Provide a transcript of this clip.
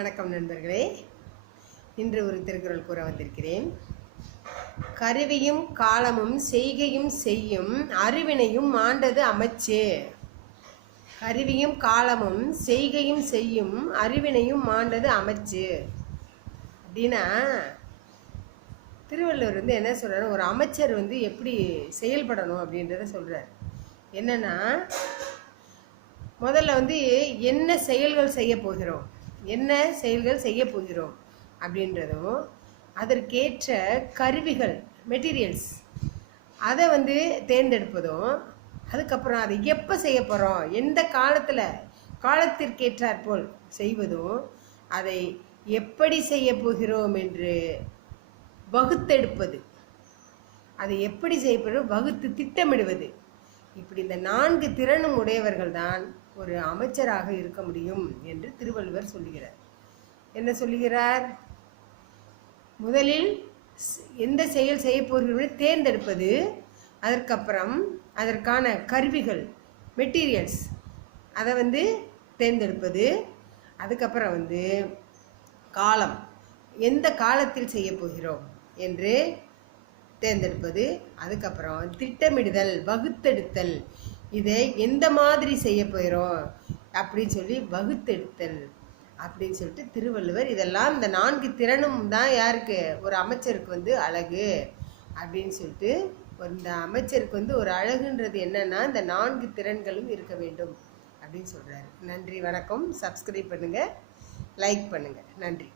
வணக்கம் நண்பர்களே. இன்று ஒரு திருக்குறள் கூற வந்திருக்கிறேன். கருவியும் காலமும் செய்கையும் செய்யும் அறிவினையும் ஆண்டது அமைச்சே. கருவியும் காலமும் செய்கையும் செய்யும் அறிவினையும் மாண்டது அமைச்சு. அப்படின்னா திருவள்ளுவர் வந்து என்ன சொல்கிறார் ஒரு அமைச்சர் வந்து எப்படி செயல்படணும் அப்படின்றத சொல்கிறார் என்னென்னா முதல்ல வந்து என்ன செயல்கள் செய்ய போகிறோம்? என்ன செயல்கள் செய்ய போகிறோம் அப்படின்றதும் அதற்கேற்ற கருவிகள் மெட்டீரியல்ஸ் அதை வந்து தேர்ந்தெடுப்பதும் அதுக்கப்புறம் அதை எப்போ செய்ய போகிறோம் எந்த காலத்தில் காலத்திற்கேற்றாற்போல் செய்வதும் அதை எப்படி செய்ய போகிறோம் என்று வகுத்தெடுப்பது. அதை எப்படி செய்யப்படுறோம் வகுத்து திட்டமிடுவது. இப்படி இந்த நான்கு திறனும் உடையவர்கள் தான் ஒரு அமைச்சராக இருக்க முடியும் என்று திருவள்ளுவர் சொல்லுகிறார். என்ன சொல்லுகிறார்? முதலில் எந்த செயல் செய்ய தேர்ந்தெடுப்பது அதற்கப்புறம் அதற்கான கருவிகள் மெட்டீரியல்ஸ் அதை வந்து தேர்ந்தெடுப்பது அதுக்கப்புறம் வந்து காலம் எந்த காலத்தில் செய்ய போகிறோம் என்று தேர்ந்தெடுப்பது அதுக்கப்புறம் திட்டமிடுதல் வகுத்தெடுத்தல். இதை எந்த மாதிரி செய்ய போயிடும் அப்படின்னு சொல்லி வகுத்தெடுத்தல் அப்படின்னு சொல்லிட்டு திருவள்ளுவர் இதெல்லாம் இந்த நான்கு திறனும் தான் யாருக்கு ஒரு அமைச்சருக்கு வந்து அழகு அப்படின்னு சொல்லிட்டு ஒரு இந்த அமைச்சருக்கு வந்து ஒரு அழகுன்றது என்னன்னா இந்த நான்கு திறன்களும் இருக்க வேண்டும் அப்படின்னு சொல்கிறாரு நன்றி வணக்கம். சப்ஸ்கிரைப் பண்ணுங்கள் லைக் பண்ணுங்கள் நன்றி.